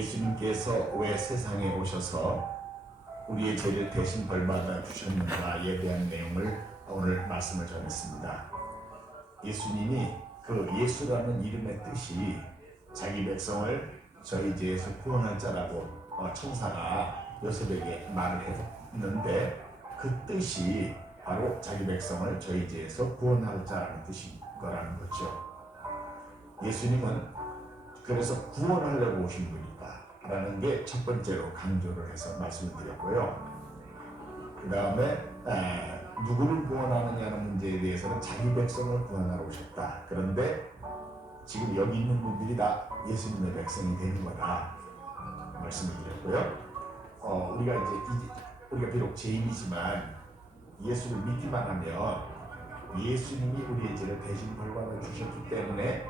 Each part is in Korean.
예수님께서 왜 세상에 오셔서 우리의 죄를 대신 벌받아 주셨는가에 대한 내용을 오늘 말씀을 전했습니다. 예수님이 그 예수라는 이름의 뜻이 자기 백성을 저희 죄에서 구원할 자라고 천사가 요셉에게 말을 했는데, 그 뜻이 바로 자기 백성을 저희 죄에서 구원할 자라는 뜻인 거라는 거죠. 예수님은 그래서 구원하려고 오신 분이다 라는 게 첫 번째로 강조를 해서 말씀을 드렸고요. 그 다음에 누구를 구원하느냐는 문제에 대해서는 자기 백성을 구원하러 오셨다. 그런데 지금 여기 있는 분들이 다 예수님의 백성이 되는 거다 말씀을 드렸고요. 우리가 비록 죄인이지만 예수를 믿기만 하면 예수님이 우리의 죄를 대신 벌받아 주셨기 때문에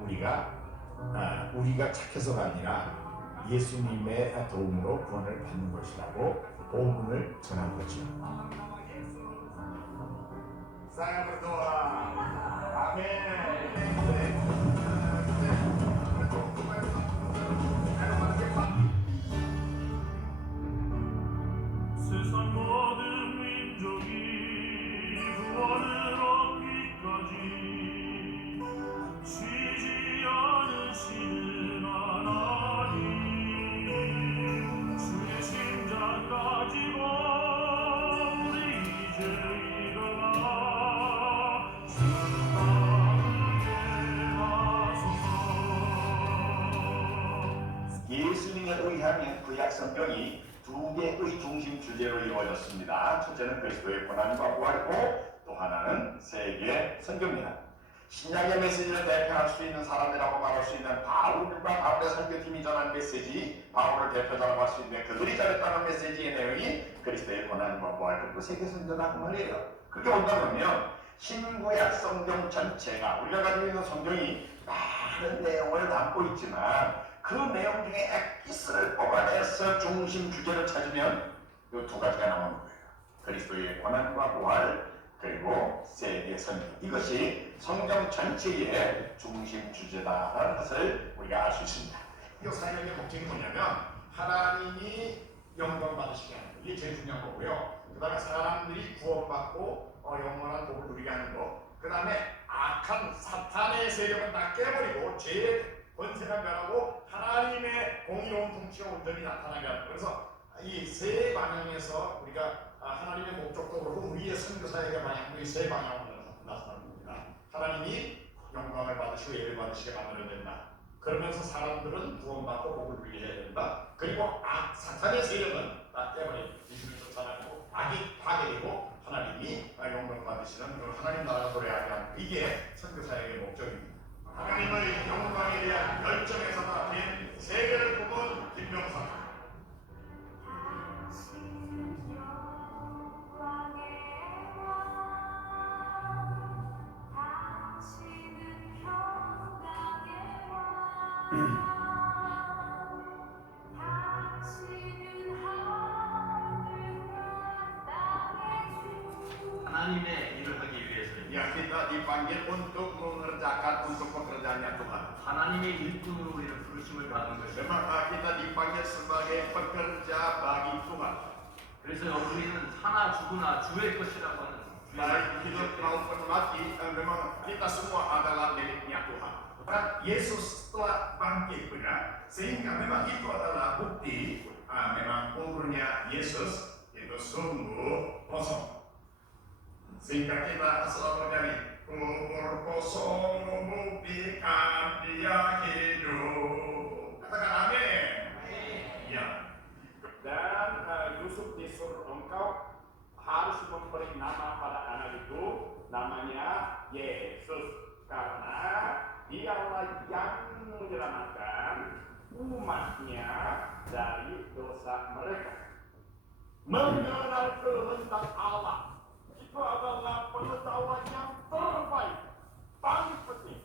우리가 착해서가 아니라 예수님의 도움으로 구원을 받는 것이라고 복음을 전한 거죠. Saya berdoa. Amin. 세상 모든 민족이 구원을 얻기까지 쉬지 않으시는 하나님, 주의 심장 가지고 우리 이제 일어나 주 따르게 하소서. 예수님에 의하면 구약 성경이 두 개의 중심 주제로 이루어졌습니다. 첫째는 그리스도의 고난과 부활이고, 또 하나는 세계 선교입니다. 신약의 메시지를 대표할 수 있는 사람이라고 말할 수 있는 바울과 바울의 선교팀이 전한 메시지, 바울을 대표자라고 할 수 있는데 그들이 전했다는 메시지의 내용이 그리스도의 고난과 부활 그리고 세계 선교라고 말해요. 그렇게 본다면 신구약 성경 전체가, 우리가 가지고 있는 성경이 많은 내용을 담고 있지만 그 내용 중에 엑기스를 뽑아내서 중심 주제를 찾으면 이 두 가지가 나오는 거예요. 그리스도의 고난과 부활 그리고 세계 선교, 이것이 성경 전체의 중심 주제다라는 것을 우리가 알 수 있습니다. 이 사역의 목적이 뭐냐면 하나님이 영광 받으시게 하는 거, 이게 제일 중요한 거고요. 그 다음에 사람들이 구원받고 영원한 복을 누리게 하는 거, 그 다음에 악한 사탄의 세력은 다 깨버리고 죄의 권세가 멸하고 하나님의 공의로운 통치와 온전히 나타나게 하는 거. 그래서 이 세 방향에서 우리가 하나님의 목적도 그렇고 우리의 선교사역의 방향도 이 세 방향으로 나타나는 겁니다. 하나님이 영광을 받으시고 예를 받으시게 만들어야 된다. 그러면서 사람들은 구원받고 복을 누리게 해야 된다. 그리고 사탄의 세력은 다 깨버리고 예수를 쫓아내고 악이 파괴되고 하나님이 영광을 받으시는 그런 하나님 나라가 도래하게 하는, 이게 선교사역의 목적입니다. 하나님의 영광에 대한 열정에서 나타낸 세계를 품은 김명선. 하나님의 일을 하기 위해서요. Ya kita dipanggil untuk mengerjakan untuk pekerjaannya Tuhan. 하나님의 일꾼으로 우리를 부르심을 받은 것이죠. Memang kita dipanggil sebagai pekerja bagi Tuhan. 그래서 우리는 사나 죽으나 주의 것이라고 하는 Baik hidup maupun mati, memang kita semua adalah miliknya Tuhan. Dan Yesus telah bangkit benar, sehingga memang itu adalah bukti memang kuburnya Yesus itu sungguh kosong. Sehingga kita selalu dari kubur kosong membuktikan dia hidup. Katakan amin. Ya. Dan Yusuf disuruh engkau harus memberi nama pada anak itu, namanya Yesus, karena dialah yang menyelamatkan umatnya dari dosa mereka. Mengenal kehendak Allah itu adalah pengetahuan yang terbaik, paling penting,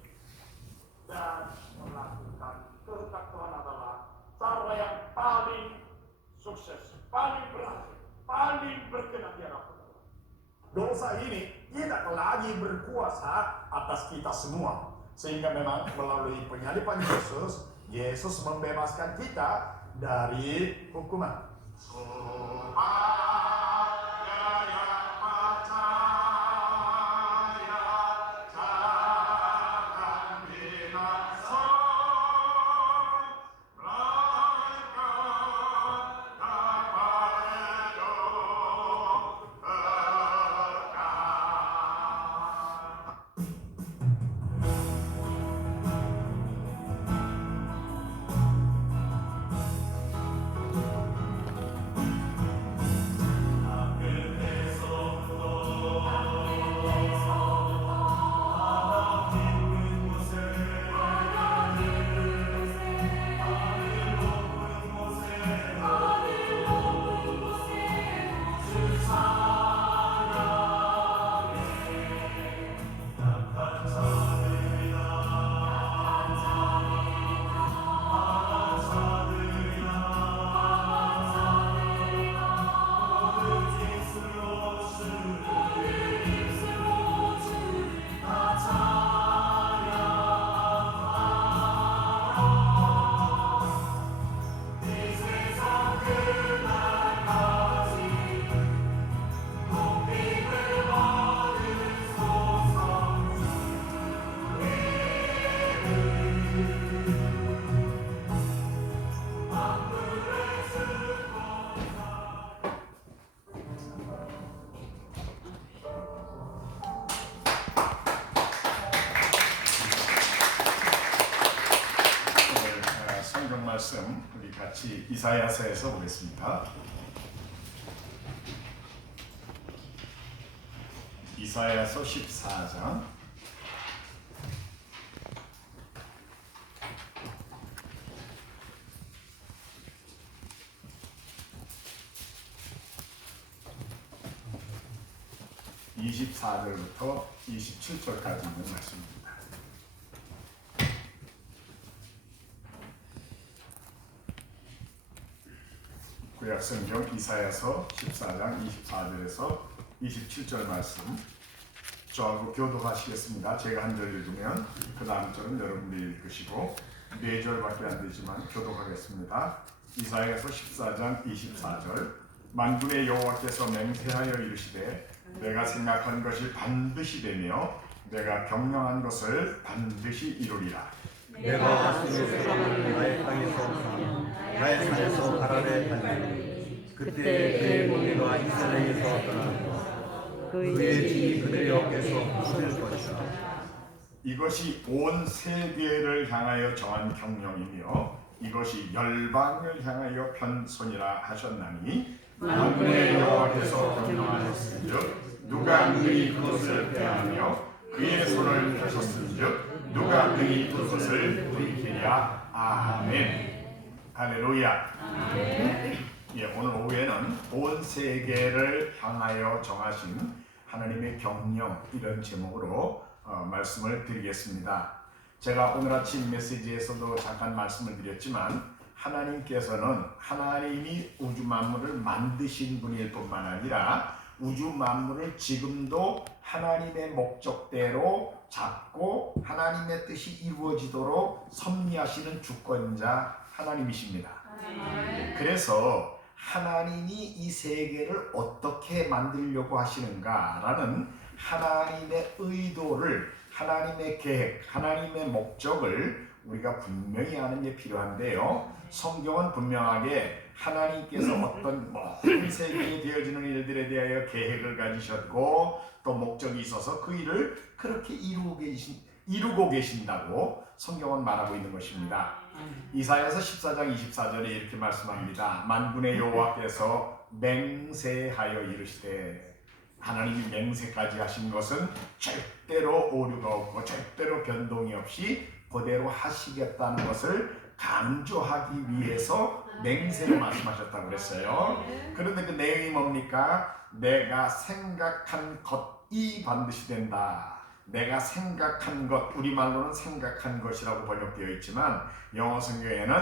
dan melakukan kehendak Tuhan adalah cara yang paling sukses, paling berhasil, paling berkenan di hadapan Allah. Dosa ini tidak lagi berkuasa atas kita semua, sehingga memang melalui penyaliban Yesus Yesus membebaskan kita dari hukuman. 성경 말씀 우리 같이 이사야서에서 보겠습니다. 이사야서 14장 24절부터 27절까지 있는 말씀입니다. 구약성경 이사야서 14장 24절에서 27절 말씀 저하고 교독하시겠습니다. 제가 한 절 읽으면 그 다음 절은 여러분들이 읽으시고 4절밖에 안 되지만 교독하겠습니다. 이사야서 14장 24절 만군의 여호와께서 맹세하여 이르시되 내가 생각한 것이 반드시 되며 내가 경영한 것을 반드시 이루리라. 내가 아수르 사람을 나의 땅에서 없애며 나의 산에서 바라를 달리니 그때 그의 무리가 이스라엘에서 떠나고 그의 집이 그들의 어깨에서 부술 것이다. 이것이 온 세계를 향하여 정한 경영이며 이것이 열방을 향하여 편손이라 하셨나니 만군의 여호와께서 경영하셨은즉 누가 능히 그것을 대하며 그의 손을 펴셨은즉 누가 능히 그것을 돌이키랴. 아멘. 할렐루야. 예, 오늘 오후에는 온 세계를 향하여 정하신 하나님의 경영 이런 제목으로 말씀을 드리겠습니다. 제가 오늘 아침 메시지에서도 잠깐 말씀을 드렸지만 하나님께서는 하나님이 우주 만물을 만드신 분일 뿐만 아니라 우주 만물을 지금도 하나님의 목적대로 잡고 하나님의 뜻이 이루어지도록 섭리하시는 주권자 하나님이십니다. 그래서 하나님이 이 세계를 어떻게 만들려고 하시는가라는 하나님의 의도를, 하나님의 계획, 하나님의 목적을 우리가 분명히 아는 게 필요한데요. 성경은 분명하게 하나님께서 어떤 모든 세계에 되어지는 일들에 대하여 계획을 가지셨고 또 목적이 있어서 그 일을 그렇게 이루고 계신다고 성경은 말하고 있는 것입니다. 이사야서 14장 24절에 이렇게 말씀합니다. 만군의 여호와께서 맹세하여 이르시되, 하나님이 맹세까지 하신 것은 절대로 오류가 없고 절대로 변동이 없이 그대로 하시겠다는 것을 강조하기 위해서 맹세로 말씀하셨다고 그랬어요. 그런데 그 내용이 뭡니까? 내가 생각한 것이 반드시 된다. 내가 생각한 것, 우리말로는 생각한 것이라고 번역되어 있지만 영어 성경에는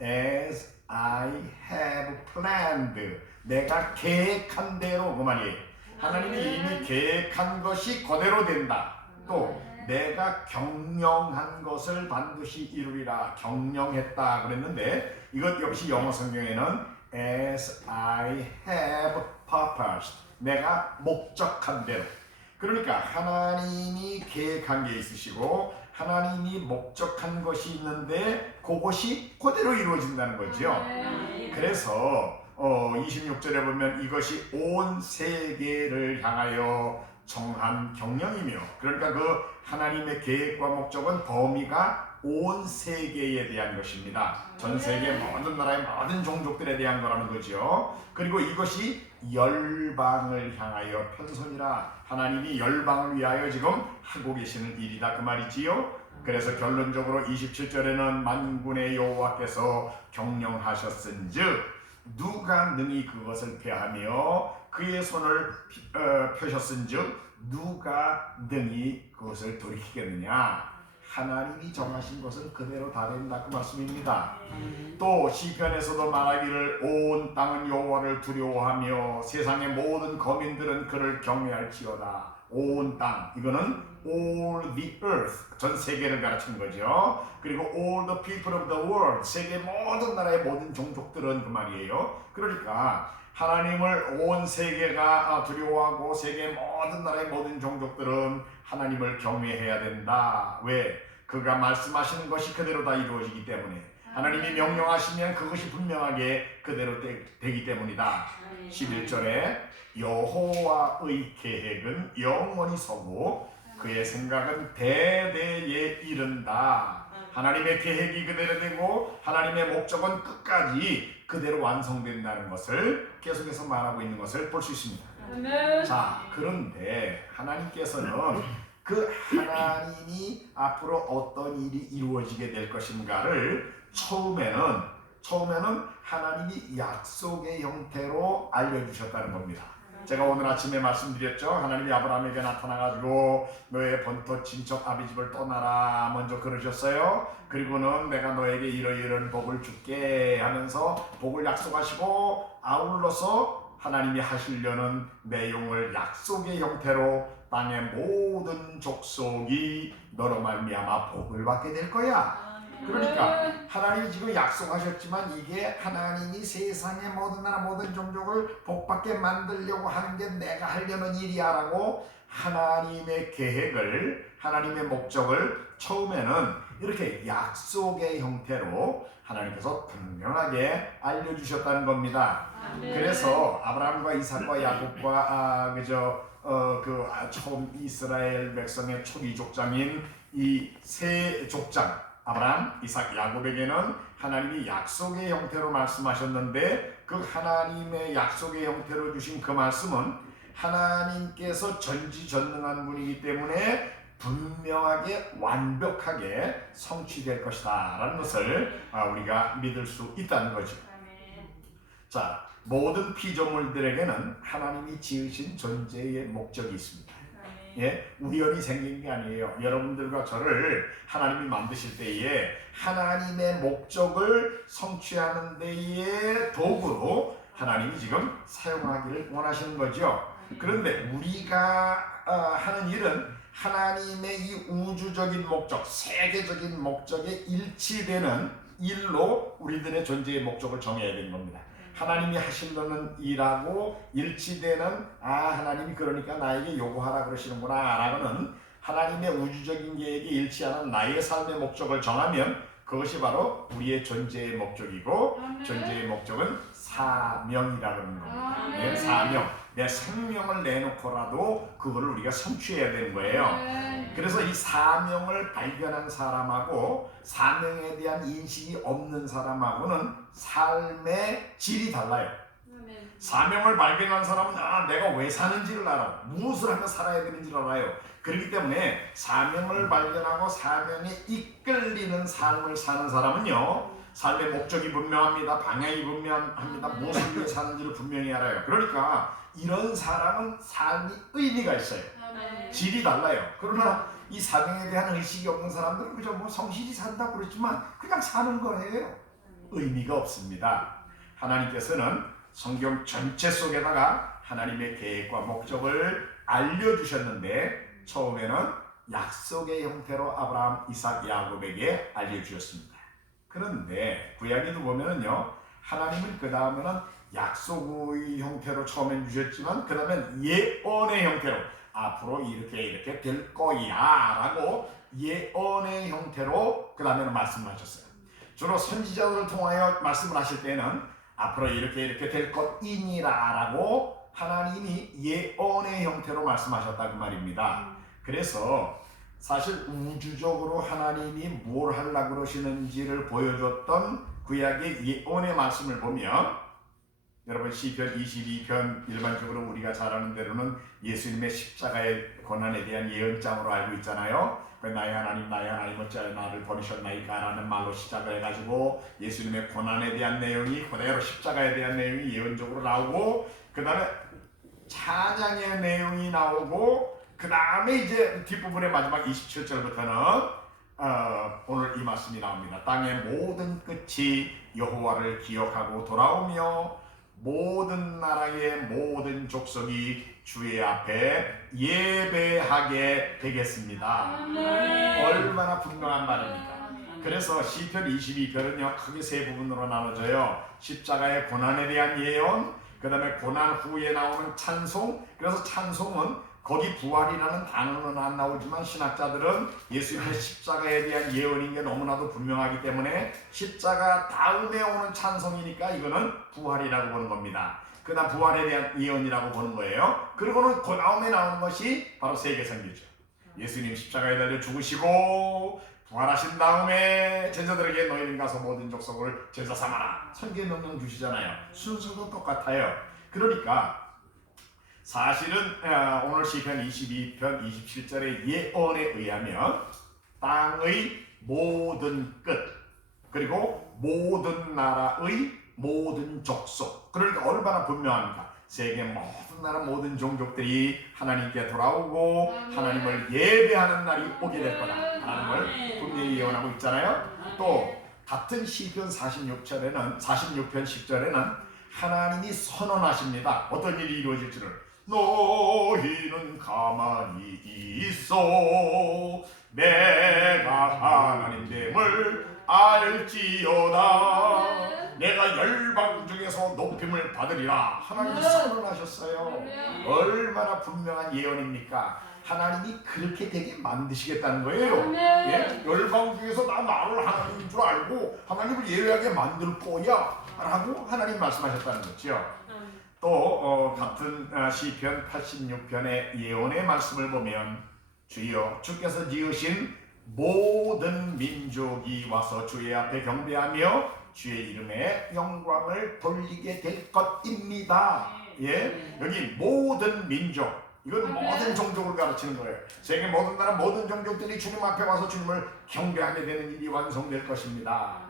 as I have planned, 내가 계획한 대로 그 말이에요. 하나님이 이미 계획한 것이 그대로 된다. 또 내가 경영한 것을 반드시 이루리라. 경영했다 그랬는데 이것 역시 영어 성경에는 as I have purposed, 내가 목적한 대로. 그러니까 하나님이 계획한 게 있으시고 하나님이 목적한 것이 있는데 그것이 그대로 이루어진다는 거죠. 그래서 26절에 보면 이것이 온 세계를 향하여 정한 경영이며, 그러니까 그 하나님의 계획과 목적은 범위가 온 세계에 대한 것입니다. 전 세계 모든 나라의 모든 종족들에 대한 거라는 거죠. 그리고 이것이 열방을 향하여 편선이라, 하나님이 열방을 위하여 지금 하고 계시는 일이다 그 말이지요. 그래서 결론적으로 27절에는 만군의 여호와께서 경영하셨은즉 누가 능히 그것을 폐하며 그의 손을 펴셨은즉 누가 능히 그것을 돌이키겠느냐. 하나님이 정하신 것은 그대로 다 된다 그 말씀입니다. 또 시편에서도 말하기를 온 땅은 여호와를 두려워하며 세상의 모든 거민들은 그를 경외할지어다. 온 땅, 이거는 all the earth, 전 세계를 가르치는 거죠. 그리고 all the people of the world, 세계 모든 나라의 모든 종족들은 그 말이에요. 그러니까 하나님을 온 세계가 두려워하고 세계 모든 나라의 모든 종족들은 하나님을 경외해야 된다. 왜? 그가 말씀하시는 것이 그대로 다 이루어지기 때문에, 하나님이 명령하시면 그것이 분명하게 그대로 되기 때문이다. 11절에 여호와의 계획은 영원히 서고 그의 생각은 대대에 이른다. 하나님의 계획이 그대로 되고 하나님의 목적은 끝까지 그대로 완성된다는 것을 계속해서 말하고 있는 것을 볼 수 있습니다. 자, 그런데 하나님께서는 그 하나님이 앞으로 어떤 일이 이루어지게 될 것인가를 처음에는 하나님이 약속의 형태로 알려주셨다는 겁니다. 제가 오늘 아침에 말씀드렸죠. 하나님이 아브라함에게 나타나가지고 너의 본토 친척 아비집을 떠나라 먼저 그러셨어요. 그리고는 내가 너에게 이러이러한 복을 줄게 하면서 복을 약속하시고, 아울러서 하나님이 하시려는 내용을 약속의 형태로 땅의 모든 족속이 너로 말미암아 복을 받게 될 거야. 그러니까 하나님이 지금 약속하셨지만 이게 하나님이 세상의 모든 나라 모든 종족을 복받게 만들려고 하는 게 내가 하려는 일이야 라고 하나님의 계획을, 하나님의 목적을 처음에는 이렇게 약속의 형태로 하나님께서 분명하게 알려주셨다는 겁니다. 그래서 아브라함과 이삭과 야곱과 처음 이스라엘 백성의 초기 족장인 이 세 족장 아브라함, 이삭, 야곱에게는 하나님이 약속의 형태로 말씀하셨는데, 그 하나님의 약속의 형태로 주신 그 말씀은 하나님께서 전지전능한 분이기 때문에 분명하게 완벽하게 성취될 것이다 라는 것을 우리가 믿을 수 있다는 거죠. 자, 모든 피조물들에게는 하나님이 지으신 존재의 목적이 있습니다. 예, 우연히 생긴 게 아니에요. 여러분들과 저를 하나님이 만드실 때에 하나님의 목적을 성취하는 데에 도구로 하나님이 지금 사용하기를 원하시는 거죠. 그런데 우리가 하는 일은 하나님의 이 우주적인 목적, 세계적인 목적에 일치되는 일로 우리들의 존재의 목적을 정해야 되는 겁니다. 하나님이 하시려는 일하고 일치되는, 하나님이 그러니까 나에게 요구하라 그러시는구나 라고는 하나님의 우주적인 계획에 일치하는 나의 삶의 목적을 정하면 그것이 바로 우리의 존재의 목적이고, 존재의 목적은 사명이라고 하는 겁니다. 네, 사명. 내 생명을 내놓고라도 그거를 우리가 성취해야 되는 거예요. 그래서 이 사명을 발견한 사람하고 사명에 대한 인식이 없는 사람하고는 삶의 질이 달라요. 사명을 발견한 사람은 내가 왜 사는지를 알아, 무엇을 하며 살아야 되는지를 알아요. 그렇기 때문에 사명을 발견하고 사명에 이끌리는 삶을 사는 사람은요, 삶의 목적이 분명합니다. 방향이 분명합니다. 무엇을 위해 사는지를 분명히 알아요. 그러니까 이런 사람은 삶이 의미가 있어요. 질이 달라요. 그러나 이 사명에 대한 의식이 없는 사람들은 그저 성실히 산다고 그랬지만 그냥 사는 거예요. 의미가 없습니다. 하나님께서는 성경 전체 속에다가 하나님의 계획과 목적을 알려주셨는데, 처음에는 약속의 형태로 아브라함, 이삭, 야곱에게 알려주었습니다. 그런데 구약에도 보면은요, 하나님은 그 다음에는 약속의 형태로 처음엔 주셨지만 그 다음엔 예언의 형태로 앞으로 이렇게 될 거야 라고 예언의 형태로 그 다음에는 말씀하셨어요. 주로 선지자들을 통하여 말씀을 하실 때는 앞으로 이렇게 될 것이니라 라고 하나님이 예언의 형태로 말씀하셨다 그 말입니다. 그래서 사실 우주적으로 하나님이 뭘 하려고 그러시는지를 보여줬던 구약의 예언의 말씀을 보면, 여러분 시편 22편 일반적으로 우리가 잘 아는 대로는 예수님의 십자가의 고난에 대한 예언장으로 알고 있잖아요. 나의 하나님 어찌하여 나를 버리셨나이까 라는 말로 시작을 해가지고 예수님의 고난에 대한 내용이 그대로 십자가에 대한 내용이 예언적으로 나오고, 그 다음에 찬양의 내용이 나오고, 그 다음에 이제 뒷부분의 마지막 27절부터는 오늘 이 말씀이 나옵니다. 땅의 모든 끝이 여호와를 기억하고 돌아오며 모든 나라의 모든 족속이 주의 앞에 예배하게 되겠습니다. 얼마나 분명한 말입니까? 그래서 시편 22편은요 크게 세 부분으로 나눠져요. 십자가의 고난에 대한 예언, 그 다음에 고난 후에 나오는 찬송. 그래서 찬송은 거기 부활이라는 단어는 안 나오지만 신학자들은 예수님의 십자가에 대한 예언인 게 너무나도 분명하기 때문에 십자가 다음에 오는 찬송이니까 이거는 부활이라고 보는 겁니다. 그 다음 부활에 대한 예언이라고 보는 거예요. 그리고는 그 다음에 나오는 것이 바로 세계선교죠. 예수님 십자가에 달려 죽으시고 부활하신 다음에 제자들에게 너희는 가서 모든 족속을 제자 삼아라 선교의 명령 주시잖아요. 순서도 똑같아요. 그러니까 사실은 오늘 시편 22편 27절의 예언에 의하면 땅의 모든 끝, 그리고 모든 나라의 모든 족속, 그러니까 얼마나 분명합니까? 세계 모든 나라 모든 종족들이 하나님께 돌아오고 하나님을 예배하는 날이 오게 될 거다 라는 걸 분명히 예언하고 있잖아요. 또 같은 시편 46편 10절에는 하나님이 선언하십니다. 어떤 일이 이루어질지를. 너희는 가만히 있어 내가 하나님됨을 알지어다. 내가 열방 중에서 높임을 받으리라. 하나님이 선언하셨어요. 얼마나 분명한 예언입니까? 하나님이 그렇게 되게 만드시겠다는 거예요. 예? 열방 중에서 나를 하나님인 줄 알고 하나님을 예외하게 만들 거야 라고 하나님 말씀하셨다는 거죠. 또 같은 시편 86편의 예언의 말씀을 보면 주여 주께서 지으신 모든 민족이 와서 주의 앞에 경배하며 주의 이름에 영광을 돌리게 될 것입니다. 예? 여기 모든 민족, 이건 모든 종족을 가르치는 거예요. 세계 모든 나라 모든 종족들이 주님 앞에 와서 주님을 경배하게 되는 일이 완성될 것입니다.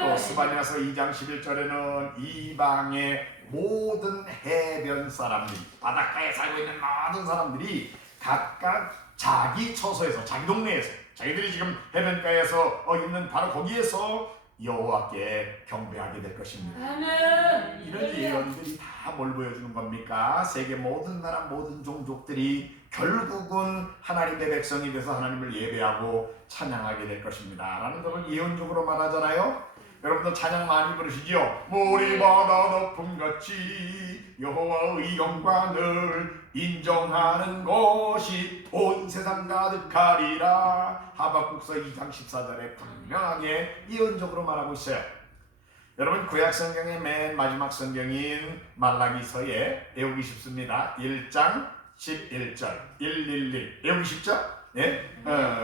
또 스바냐서 2장 11절에는 이방의 모든 해변 사람들, 바닷가에 살고 있는 모든 사람들이 각각 자기 처소에서, 자기 동네에서, 자기들이 지금 해변가에서 있는 바로 거기에서 여호와께 경배하게 될 것입니다. 이런 예언들이 다 뭘 보여주는 겁니까? 세계 모든 나라 모든 종족들이 결국은 하나님의 백성이 돼서 하나님을 예배하고 찬양하게 될 것입니다 라는 것을 예언적으로 말하잖아요. 여러분들 찬양 많이 부르시죠? 모리바다 높음같이 여호와의 영광을 인정하는 것이 온 세상 가득하리라. 하박국서 2장 14절에 분명하게 예언적으로 말하고 있어요. 여러분 구약 성경의 맨 마지막 성경인 말라기서에 외우기 쉽습니다. 1장 11절 111 외우기 쉽죠? 예?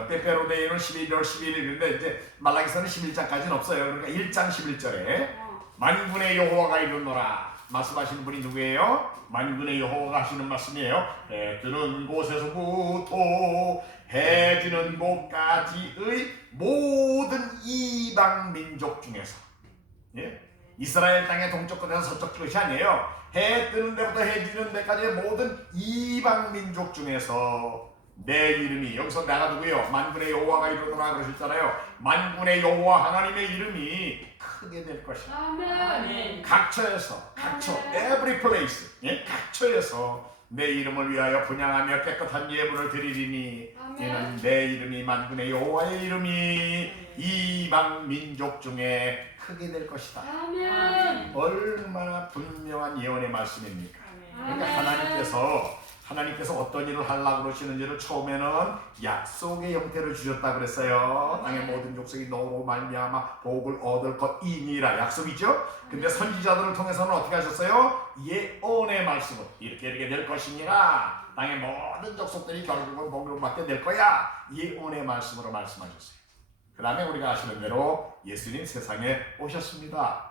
페페로데이는 11월 11일인데 이제 말라기서는 11장까지는 없어요. 그러니까 1장 11절에 만군의 여호와가 이르노라 말씀하시는 분이 누구예요? 만군의 여호와가 하시는 말씀이에요. 해 뜨는 곳에서부터 해 지는 곳까지의 모든 이방 민족 중에서, 예? 이스라엘 땅의 동쪽 끝에서 서쪽 끝이 아니에요. 해 뜨는 데부터 해 지는 데까지의 모든 이방 민족 중에서 내 이름이, 여기서 내가 누구요? 만군의 여호와가 이르노라 그러셨잖아요. 만군의 여호와 하나님의 이름이 크게 될 것이다. 아멘. 각처에서, every place, 각처에서 내 이름을 위하여 분향하며 깨끗한 예물을 드리리니 이는 내 이름이 만군의 여호와의 이름이 이방 민족 중에 크게 될 것이다. 아멘. 얼마나 분명한 예언의 말씀입니까? 그러니까 아멘. 하나님께서 어떤 일을 하려고 그러시는지를 처음에는 약속의 형태를 주셨다 그랬어요. 땅의 모든 족속이 너로 말미암아 복을 얻을 것이니라, 약속이죠. 근데 선지자들을 통해서는 어떻게 하셨어요? 예언의 말씀으로 이렇게 될 것이니라, 땅의 모든 족속들이 결국은 복을 받게 될 거야, 예언의 말씀으로 말씀하셨어요. 그 다음에 우리가 아시는 대로 예수님 세상에 오셨습니다.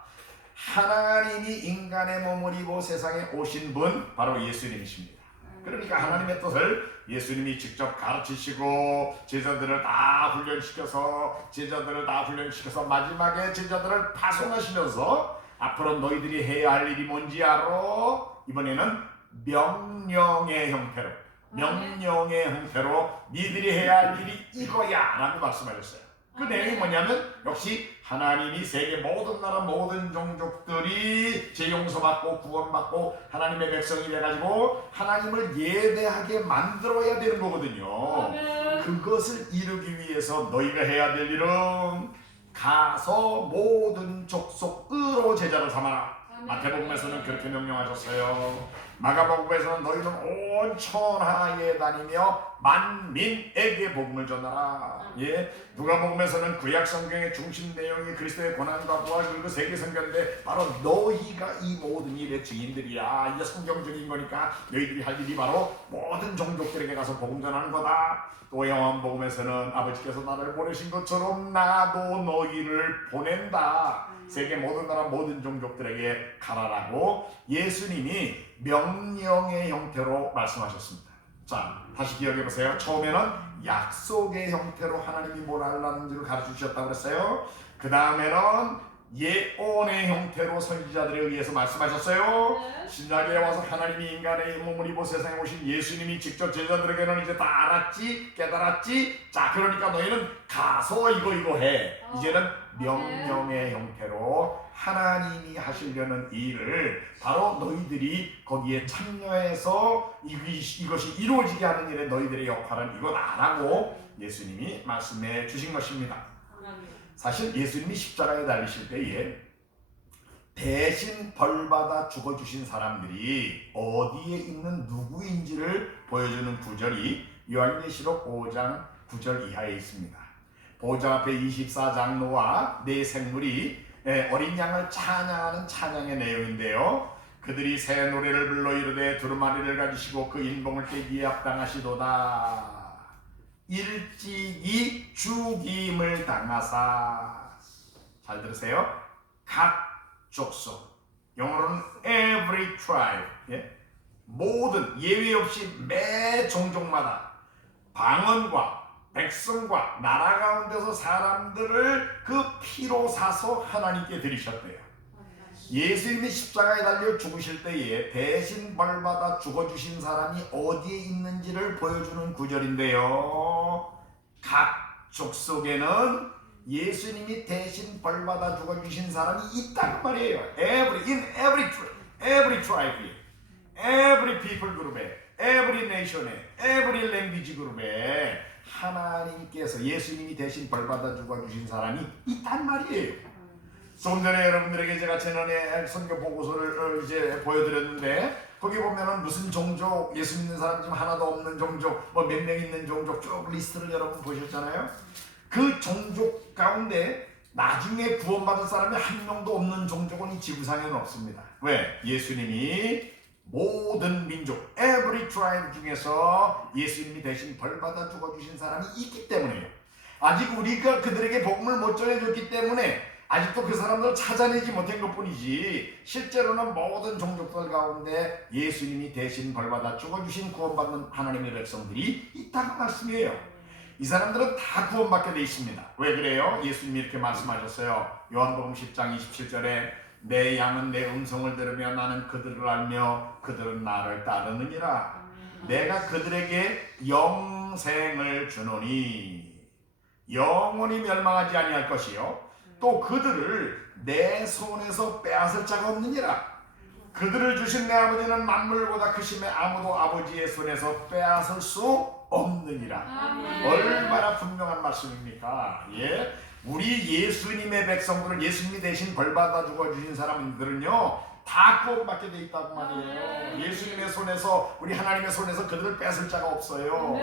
하나님이 인간의 몸을 입고 세상에 오신 분 바로 예수님이십니다. 그러니까 하나님의 뜻을 예수님이 직접 가르치시고 제자들을 다 훈련시켜서 마지막에 제자들을 파송하시면서 앞으로 너희들이 해야 할 일이 뭔지 알아? 이번에는 명령의 형태로 니들이 해야 할 일이 이거야 라고 말씀하셨어요. 그 내용이 뭐냐면 역시 하나님이 세계 모든 나라 모든 종족들이 죄 용서받고 구원받고 하나님의 백성이 돼가지고 하나님을 예배하게 만들어야 되는 거거든요. 그것을 이루기 위해서 너희가 해야 될 일은 가서 모든 족속으로 제자를 삼아라. 마태복음에서는 그렇게 명령하셨어요. 마가복음에서는 너희는 온 천하에 다니며 만민에게 복음을 전하라. 누가복음에서는 구약 성경의 중심 내용이 그리스도의 고난과 부활 그리고 세계 선교인데 바로 너희가 이 모든 일의 증인들이야. 이게 성경 중인 거니까 너희들이 할 일이 바로 모든 종족들에게 가서 복음 전하는 거다. 또 요한복음에서는 아버지께서 나를 보내신 것처럼 나도 너희를 보낸다. 세계 모든 나라 모든 종족들에게 가라라고 예수님이 명령의 형태로 말씀하셨습니다. 자, 다시 기억해 보세요. 처음에는 약속의 형태로 하나님이 뭘 하려는지를 가르쳐 주셨다고 그랬어요. 그 다음에는 예언의 형태로 선지자들에 의해서 말씀하셨어요. 신약에 와서 하나님이 인간의 몸을 입어 세상에 오신 예수님이 직접 제자들에게는 이제 다 알았지, 깨달았지. 자, 그러니까 너희는 가서 이거 해. 이제는 명령의 형태로 하나님이 하시려는 일을 바로 너희들이 거기에 참여해서 이것이 이루어지게 하는 일에 너희들의 역할은 이거다라고 예수님이 말씀해 주신 것입니다. 사실 예수님이 십자가에 달리실 때에 대신 벌받아 죽어주신 사람들이 어디에 있는 누구인지를 보여주는 구절이 요한계시록 5장 9절 이하에 있습니다. 보좌 앞에 24장로와 네 생물이 어린 양을 찬양하는 찬양의 내용인데요. 그들이 새 노래를 불러 이르되 두루마리를 가지시고 그 인봉을 깨기에 합당하시도다. 일찍이 죽임을 당하사. 잘 들으세요. 각 족속, 영어로는 every tribe, 모든 예외 없이 매 종족마다 방언과 백성과 나라 가운데서 사람들을 그 피로 사서 하나님께 드리셨대요. 예수님이 십자가에 달려 죽으실 때에 대신 벌받아 죽어주신 사람이 어디에 있는지를 보여주는 구절인데요. 각 족속에는 예수님이 대신 벌받아 죽어주신 사람이 있다는 말이에요. every tribe, every people group에, every nation에, every language group에 하나님께서 예수님이 대신 벌받아 죽어주신 사람이 있단 말이에요. 좀 전에 여러분들에게 제가 재난의 선교 보고서를 이제 보여드렸는데 거기 보면은 무슨 종족, 예수 믿는 사람 지금 하나도 없는 종족, 뭐 몇 명 있는 종족 쭉 리스트를 여러분 보셨잖아요. 그 종족 가운데 나중에 구원받을 사람이 한 명도 없는 종족은 이 지구상에는 없습니다. 왜? 예수님이 모든 민족, every tribe 중에서 예수님이 대신 벌받아 죽어주신 사람이 있기 때문에요. 아직 우리가 그들에게 복음을 못 전해줬기 때문에 아직도 그 사람들을 찾아내지 못한 것뿐이지 실제로는 모든 종족들 가운데 예수님이 대신 벌받아 죽어주신 구원받는 하나님의 백성들이 있다는 말씀이에요. 이 사람들은 다 구원받게 돼 있습니다. 왜 그래요? 예수님이 이렇게 말씀하셨어요. 요한복음 10장 27절에 내 양은 내 음성을 들으며 나는 그들을 알며 그들은 나를 따르느니라. 내가 그들에게 영생을 주노니 영원히 멸망하지 아니할 것이요 또 그들을 내 손에서 빼앗을 자가 없느니라. 그들을 주신 내 아버지는 만물보다 크심에 아무도 아버지의 손에서 빼앗을 수 없느니라. 얼마나 분명한 말씀입니까? 예, 우리 예수님의 백성들은 예수님이 대신 벌받아 죽어주신 사람들은요 다 구원받게 돼 있다고 말이에요. 예수님의 손에서, 우리 하나님의 손에서 그들을 뺏을 자가 없어요.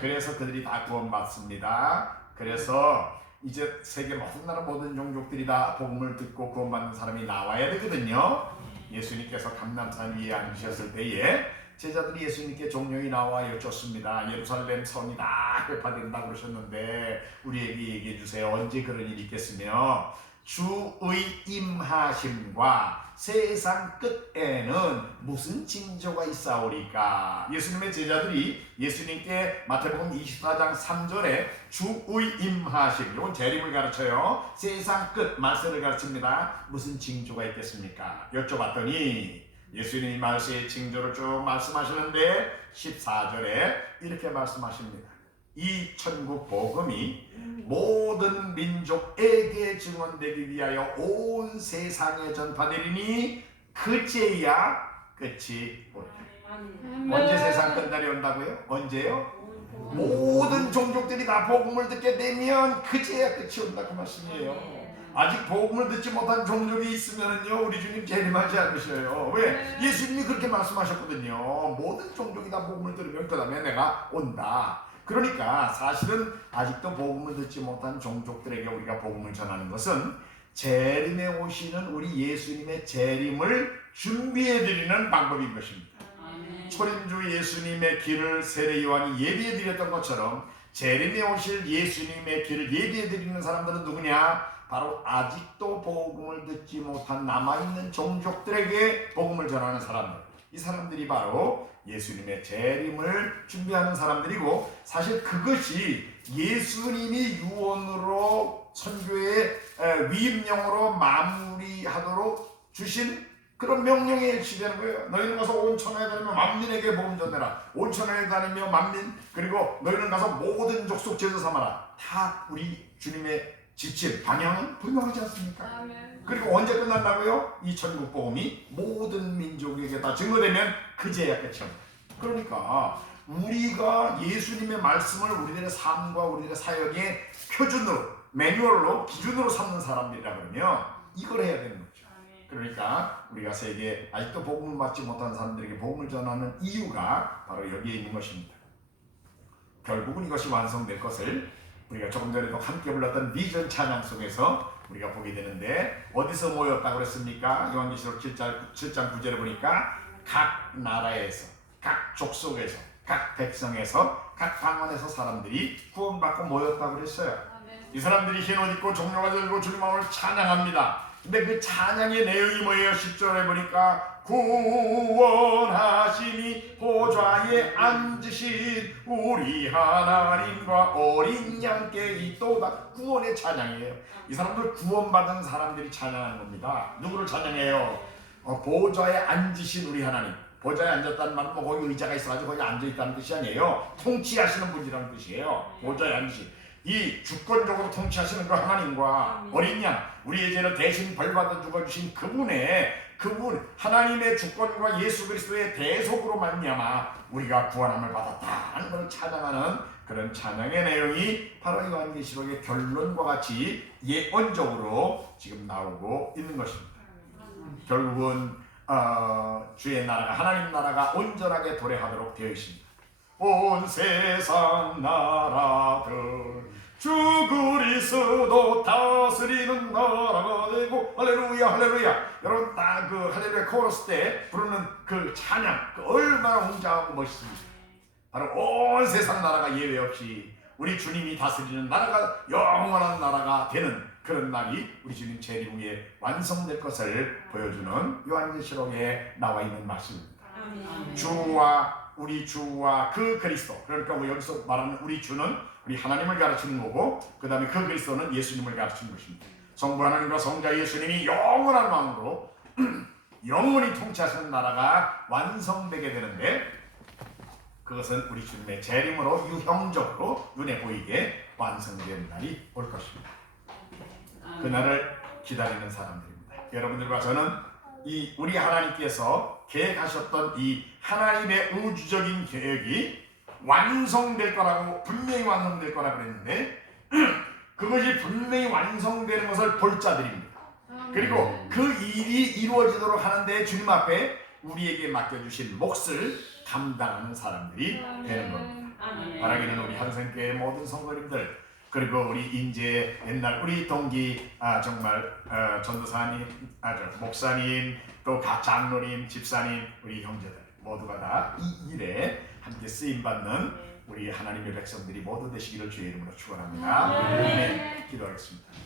그래서 그들이 다 구원받습니다. 그래서 이제 세계 모든 나라 모든 종족들이 다 복음을 듣고 구원받는 사람이 나와야 되거든요. 예수님께서 감람산 위에 앉으셨을 때에 제자들이 예수님께 종용이 나와 여쭙습니다. 예루살렘 성이 다 회파된다 그러셨는데 우리에게 얘기해 주세요. 언제 그런 일이 있겠으며 주의 임하심과 세상 끝에는 무슨 징조가 있사오리까? 예수님의 제자들이 예수님께 마태복음 24장 3절에 주의 임하심, 이건 재림을 가르쳐요. 세상 끝 말세를 가르칩니다. 무슨 징조가 있겠습니까? 여쭤봤더니 예수님이 말세의 징조를 쭉 말씀하시는데 14절에 이렇게 말씀하십니다. 이 천국 복음이 모든 민족에게 증언되기 위하여 온 세상에 전파되리니 그제야 끝이 오리라. 언제 세상 끝날이 온다고요? 언제요? 모든 종족들이 다 복음을 듣게 되면 그제야 끝이 온다 그 말씀이에요. 아직 복음을 듣지 못한 종족이 있으면요 우리 주님 재림하지 않으셔요. 왜? 예수님이 그렇게 말씀하셨거든요. 모든 종족이 다 복음을 들으면 그 다음에 내가 온다. 그러니까 사실은 아직도 복음을 듣지 못한 종족들에게 우리가 복음을 전하는 것은 재림에 오시는 우리 예수님의 재림을 준비해드리는 방법인 것입니다. 초림주 예수님의 길을 세례 요한이 예비해드렸던 것처럼 재림에 오실 예수님의 길을 예비해드리는 사람들은 누구냐? 바로 아직도 복음을 듣지 못한 남아있는 종족들에게 복음을 전하는 사람들. 이 사람들이 바로 예수님의 재림을 준비하는 사람들이고, 사실 그것이 예수님이 유언으로 선교의 위임령으로 마무리하도록 주신 그런 명령에 일치되는 거예요. 너희는 가서 온 천하에 다니며 만민에게 복음 전해라. 온 천하에 다니며 만민, 그리고 너희는 가서 모든 족속 제자 삼아라. 다 우리 주님의 지침, 방향은 분명하지 않습니까? 아멘. 그리고 언제 끝난다고요? 이 천국 복음이 모든 민족에게 다 증거되면 그제야 끝이 옵니다. 그러니까 우리가 예수님의 말씀을 우리들의 삶과 우리들의 사역의 표준으로, 매뉴얼로, 기준으로 삼는 사람들이라 그러면 이걸 해야 되는 거죠. 그러니까 우리가 세계에 아직도 복음을 받지 못한 사람들에게 복음을 전하는 이유가 바로 여기에 있는 것입니다. 결국은 이것이 완성될 것을 우리가 조금 전에도 함께 불렀던 비전 찬양 속에서 우리가 보게 되는데, 어디서 모였다고 그랬습니까? 요한계시록 7장 9절에 보니까 각 나라에서, 각 족속에서, 각 백성에서, 각 방언에서 사람들이 구원받고 모였다고 그랬어요. 이 사람들이 흰 옷 입고 종려가 들고 주님을 찬양합니다. 근데 그 찬양의 내용이 뭐예요? 10절에 보니까 구원하시니 보좌에 앉으신 우리 하나님과 어린 양께 있도다. 구원의 찬양이에요. 이 사람들 구원받은 사람들이 찬양하는 겁니다. 누구를 찬양해요? 보좌에 앉으신 우리 하나님. 보좌에 앉았다는 말은 뭐 거기 의자가 있어가지고 거기 앉아있다는 뜻이 아니에요. 통치하시는 분이라는 뜻이에요. 보좌에 앉으신. 이 주권적으로 통치하시는 그 하나님과 어린 양, 우리의 죄를 대신 벌받아 죽어주신 그분 하나님의 주권과 예수 그리스도의 대속으로 말미암아 우리가 구원함을 받았다는 것을 찬양하는 그런 찬양의 내용이 바로 요한계시록의 결론과 같이 예언적으로 지금 나오고 있는 것입니다. 결국은 주의 나라가, 하나님 나라가 온전하게 도래하도록 되어 있습니다. 온 세상 나라들 주 그리스도 다스리는 나라가 되고, 할렐루야 할렐루야. 여러분 딱 그 할렐루야 코러스 때 부르는 그 찬양, 그 얼마나 웅장하고 멋있습니까? 바로 온 세상 나라가 예외 없이 우리 주님이 다스리는 나라가 영원한 나라가 되는 그런 날이 우리 주님 재림 후에 완성될 것을 보여주는 요한계시록에 나와 있는 말씀입니다. 주와 우리 주와 그 그리스도, 그러니까 여기서 말하는 우리 주는 우리 하나님을 가르치는 거고, 그 다음에 그 그리스도는 예수님을 가르치는 것입니다. 성부 하나님과 성자 예수님이 영원한 왕으로 영원히 통치하시는 나라가 완성되게 되는데, 그것은 우리 주님의 재림으로 유형적으로 눈에 보이게 완성된 날이 올 것입니다. 그날을 기다리는 사람들입니다. 여러분들과 저는 이 우리 하나님께서 계획하셨던 이 하나님의 우주적인 계획이 완성될 거라고, 분명히 완성될 거라고 그랬는데 그것이 분명히 완성되는 것을 볼 자들입니다. 그리고 그 일이 이루어지도록 하는데 주님 앞에 우리에게 맡겨주신 몫을 감당하는 사람들이 되는 겁니다. 바라기는 우리 한성교회 모든 성도님들, 그리고 우리 인제 옛날 우리 동기 정말 전도사님, 목사님, 또 각 장로님, 집사님, 우리 형제들 모두가 다 이 일에 함께 쓰임 받는 우리 하나님의 백성들이 모두 되시기를 주의 이름으로 축원합니다. 네, 기도하겠습니다.